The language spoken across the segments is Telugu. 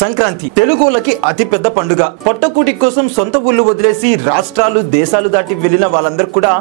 సంక్రాంతి తెలుగులకి అతి పెద్ద పండుగ. పొట్టకూటి కోసం సొంత ఊళ్ళు వదిలేసి రాష్ట్రాలు దేశాలు దాటి వెళ్లిన వాళ్ళందరూ కూడా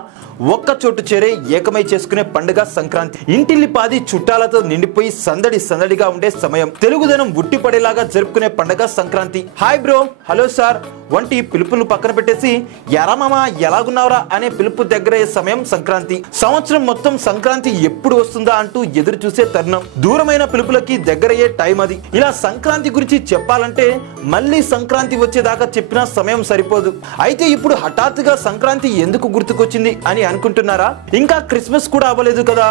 ఒక్క చోటు చేరే ఏకమై చేసుకునే పండుగ సంక్రాంతి. ఇంటిల్లిపాది చుట్టాలతో నిండిపోయి సందడి సందడిగా ఉండే సమయం. తెలుగుదనం ఉట్టిపడేలాగా జరుపుకునే పండుగ Sankranti. Hi bro, hello sir వంటి పిలుపులు పక్కన పెట్టేసి ఎరా మామ ఎలాగున్నావురా అనే పిలుపు దగ్గరయ్యే సమయం సంక్రాంతి. సంవత్సరం మొత్తం సంక్రాంతి ఎప్పుడు వస్తుందా అంటూ ఎదురు చూసే తరుణం. దూరమైన పిలుపులకి దగ్గరయ్యే టైం అది. ఇలా సంక్రాంతి గురించి చెప్పాలంటే మళ్ళీ సంక్రాంతి వచ్చేదాకా చెప్పిన సమయం సరిపోదు. అయితే ఇప్పుడు హఠాత్తుగా సంక్రాంతి ఎందుకు గుర్తుకొచ్చింది అని అనుకుంటున్నారా? ఇంకా క్రిస్మస్ కూడా అవ్వలేదు కదా,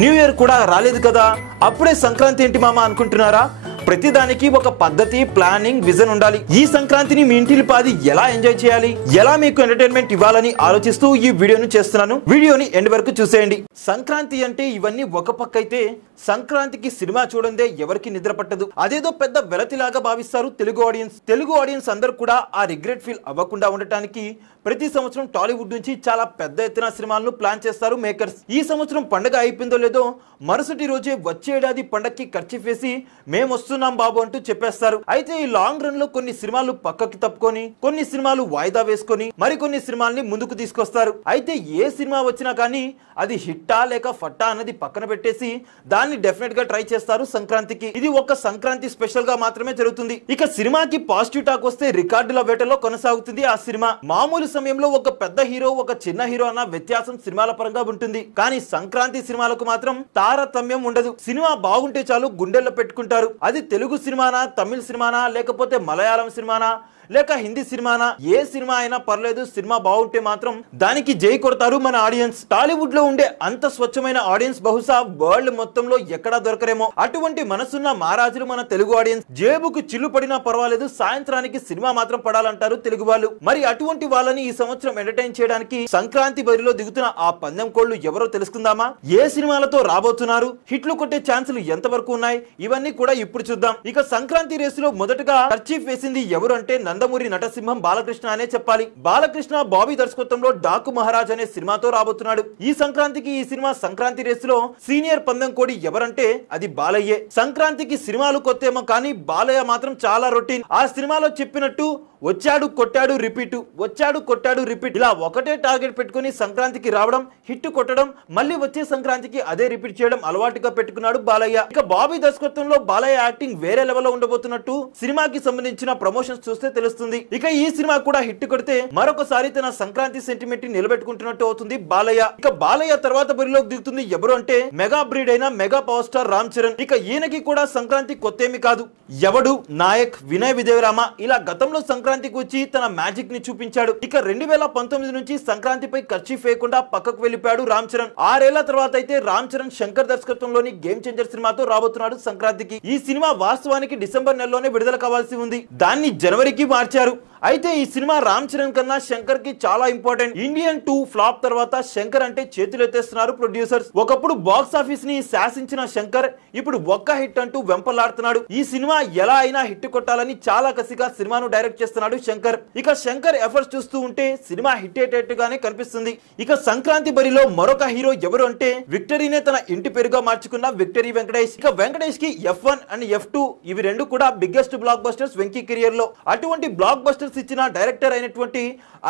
న్యూ ఇయర్ కూడా రాలేదు కదా, అప్పుడే సంక్రాంతి ఏంటి మామ అనుకుంటున్నారా? ప్రతిదానికి ఒక పద్ధతి, ప్లానింగ్, విజన్ ఉండాలి. ఈ సంక్రాంతిని మీ ఇంటిల్లిపాది ఎలా ఎంజాయ్ చేయాలి, ఎలా మీకు ఎంటర్టైన్మెంట్ ఇవ్వాలని ఆలోచిస్తూ ఈ వీడియోను చేస్తున్నాను. వీడియోని ఎండ్ వరకు చూసేయండి. సంక్రాంతి అంటే ఇవన్నీ ఒక పక్క అయితే, సంక్రాంతికి సినిమా చూడందే ఎవరికి నిద్ర పట్టదు. అదేదో పెద్ద వెలతిలాగా భావిస్తారు తెలుగు ఆడియన్స్ అందరూ కూడా ఆ రిగ్రెట్ ఫీల్ అవ్వకుండా ఉండటానికి ప్రతి సంవత్సరం టాలీవుడ్ నుంచి చాలా పెద్ద ఎత్తున సినిమాలను ప్లాన్ చేస్తారు మేకర్స్. ఈ సంవత్సరం పండుగ అయిపోయిందో లేదో మరుసటి రోజే వచ్చే ఏడాది పండగకి ఖర్చు వేసి మేము వస్తున్నాం బాబు అంటూ చెప్పేస్తారు. అయితే ఈ లాంగ్ రన్ లో కొన్ని సినిమాలు పక్కకి తప్పుకొని, కొన్ని సినిమాలు వాయిదా వేసుకొని, మరికొన్ని సినిమాల్ని ముందుకు తీసుకొస్తారు. అయితే ఏ సినిమా వచ్చినా కానీ అది హిట్టా లేక ఫట్టా అన్నది పక్కన పెట్టేసి దాన్ని డెఫినెట్ గా ట్రై చేస్తారు సంక్రాంతికి. ఇది ఒక సంక్రాంతి స్పెషల్ గా మాత్రమే జరుగుతుంది. ఇక సినిమాకి పాజిటివ్ టాక్ వస్తే రికార్డుల వేటలో కొనసాగుతుంది ఆ సినిమా. మామూలు సమయంలో ఒక పెద్ద హీరో, ఒక చిన్న హీరో అన్న వ్యత్యాసం సినిమాల పరంగా ఉంటుంది. కానీ సంక్రాంతి సినిమాలకు మాత్రం తారతమ్యం ఉండదు. సినిమా బాగుంటే చాలు గుండెల్లో పెట్టుకుంటారు. అది తెలుగు సినిమానా, తమిళ సినిమానా, లేకపోతే మలయాళం సినిమానా, లేక హిందీ సినిమానా, ఏ సినిమా అయినా పర్లేదు, సినిమా బాగుంటే మాత్రం దానికి జై కొడతారు మన ఆడియన్స్. టాలీవుడ్ లో ఉండే అంత స్వచ్ఛమైన ఆడియన్స్ బహుశా వరల్డ్ మొత్తంలో ఎక్కడా దొరకరేమో. అటువంటి మనసున్న మహారాజులు మన తెలుగు ఆడియన్స్. జేబుకు చిల్లు పడినా పర్వాలేదు, సాయంత్రానికి సినిమా మాత్రం పడాలంటారు తెలుగు వాళ్ళు. మరి అటువంటి వాళ్ళని ఈ సంవత్సరం ఎంటర్టైన్ చేయడానికి సంక్రాంతి బరిలో దిగుతున్న ఆ పందెం కోళ్లు ఎవరో తెలుసుకుందామా? ఏ సినిమాలతో రాబోతున్నారు, హిట్లు కొట్టే ఛాన్సులు ఎంత వరకు ఉన్నాయి, ఇవన్నీ కూడా ఇప్పుడు చూద్దాం. ఇక సంక్రాంతి రేసులో మొదటగా కర్చీఫ్ వేసింది ఎవరు అంటే నందమూరి నటసింహం బాలకృష్ణ అనే చెప్పాలి. బాలకృష్ణ బాబీ దర్శకత్వంలో డాకు మహారాజ్ అనే సినిమాతో రాబోతున్నాడు. ఈ సంక్రాంతికి ఈ సినిమా సంక్రాంతి రేసులో సీనియర్ పందెం కోడి ఎవరంటే అది బాలయ్యే. సంక్రాంతికి సినిమాలు కొత్తేమో కానీ బాలయ్య మాత్రం చాలా రొటీన్. ఆ సినిమాలో చెప్పినట్టు వచ్చాడు కొట్టాడు రిపీట్, వచ్చాడు కొట్టాడు రిపీట్, ఇలా ఒకటే టార్గెట్ పెట్టుకుని సంక్రాంతికి రావడం, హిట్ కొట్టడం, మళ్ళీ వచ్చే సంక్రాంతికి అదే రిపీట్ చేయడం అలవాటుగా పెట్టుకున్నాడు బాలయ్య. ఇక బాబీ దర్శకత్వంలో బాలయ్య యాక్టింగ్ వేరే లెవెల్ లో ఉండబోతున్నట్టు సినిమాకి సంబంధించిన ప్రమోషన్స్ చూస్తే తెలుస్తుంది. ఇక ఈ సినిమా కూడా హిట్ కొడితే మరొకసారి తన సంక్రాంతి సెంటిమెంట్ ని నిలబెట్టుకుంటున్నట్టు అవుతుంది బాలయ్య. ఇక బాలయ్య తర్వాత బరిలోకి దిగుతుంది ఎవరు అంటే మెగా బ్రీడ్ అయిన mega power star Ram Charan. ఇక ఈయనకి కూడా సంక్రాంతి కొత్తేమి కాదు. ఎవడు, నాయక్, వినయ్ విజయరామ ఇలా గతంలో సంక్రాంతికి వచ్చి తన మ్యాజిక్ ని చూపించాడు. ఇక 2019 నుంచి సంక్రాంతిపై ఖర్చు వేయకుండా పక్కకు వెళ్లిపోయాడు రామ్ చరణ్. 6 ఏళ్ల తర్వాత అయితే రామ్ చరణ్ శంకర్ దర్శకత్వంలోని గేమ్ చేంజర్ సినిమాతో రాబోతున్నాడు సంక్రాంతికి. ఈ సినిమా వాస్తవానికి డిసెంబర్ నెలలోనే విడుదల కావాల్సి ఉంది, దాన్ని జనవరికి మార్చారు. అయితే ఈ సినిమా రామ్ చరణ్ కన్నా శంకర్ కి చాలా ఇంపార్టెంట్. ఇండియన్ 2 ఫ్లాప్ తర్వాత శంకర్ అంటే చేతులు ఎత్తేస్తున్నారు ప్రొడ్యూసర్స్. ఒకప్పుడు బాక్స్ ఆఫీస్ ని శాసించిన శంకర్ ఇప్పుడు ఒక్క హిట్ అంటూ వెంపలాడుతున్నాడు. ఈ సినిమా ఎలా అయినా హిట్ కొట్టాలని చాలా కసిగా సినిమాను డైరెక్ట్ చేస్తున్నాడు శంకర్. ఇక శంకర్ ఎఫర్ట్స్ చూస్తూ ఉంటే సినిమా హిట్ అయ్యేటట్టుగానే కనిపిస్తుంది. ఇక సంక్రాంతి బరిలో మరొక హీరో ఎవరు అంటే విక్టరీనే తన ఇంటి పేరుగా మార్చుకున్న విక్టరీ వెంకటేష్. ఇక వెంకటేష్ కి F1 అండ్ F2 ఇవి రెండు కూడా biggest black busters Venky career లో. అటువంటి బ్లాక్ బస్టర్స్ ఇచ్చిన డైరెక్టర్ అయినటువంటి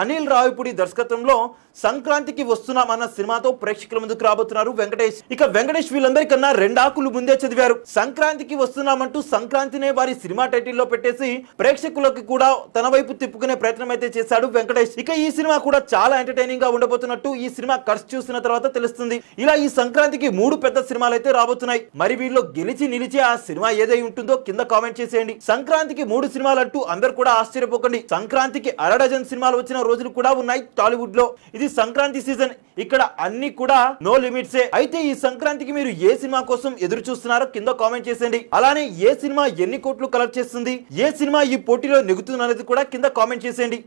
అనిల్ రావిపూడి దర్శకత్వంలో సంక్రాంతికి వస్తున్నాం అన్న సినిమాతో ప్రేక్షకుల ముందుకు రాబోతున్నారు వెంకటేష్. ఇక వెంకటేష్ వీళ్ళందరికన్నా 2 ఆకులు ముందే చదివారు. సంక్రాంతికి వస్తున్నామంటూ సంక్రాంతినే వారి సినిమా టైటిల్లో పెట్టేసి ప్రేక్షకులకు కూడా తన వైపు తిప్పుకునే ప్రయత్నం అయితే చేశాడు వెంకటేష్. ఇక ఈ సినిమా కూడా చాలా ఎంటర్టైనింగ్ గా ఉండబోతున్నట్టు ఈ సినిమా ఖర్చు చూసిన తర్వాత తెలుస్తుంది. ఇలా ఈ సంక్రాంతికి 3 పెద్ద సినిమాలు అయితే రాబోతున్నాయి. మరి వీళ్ళు గెలిచి నిలిచి ఆ సినిమా ఏదై ఉంటుందో కింద కామెంట్ చేసేయండి. సంక్రాంతికి 3 సినిమాలు అంటూ అందరు కూడా ఆశ్చర్యపోకండి. సంక్రాంతికి 1/2 డజన్ సినిమాలు వచ్చిన రోజులు కూడా ఉన్నాయి టాలీవుడ్ లో. ఇది సంక్రాంతి సీజన్, ఇక్కడ అన్ని కూడా నో లిమిట్సే. అయితే ఈ సంక్రాంతికి మీరు ఏ సినిమా కోసం ఎదురు చూస్తున్నారో కింద కామెంట్ చేసేయండి. అలానే ఏ సినిమా ఎన్ని కోట్లు కలెక్ట్ చేస్తుంది, ఏ సినిమా ఈ పోటీలో నెగ్గుతుంది అనేది కూడా కింద కామెంట్ చేసేయండి.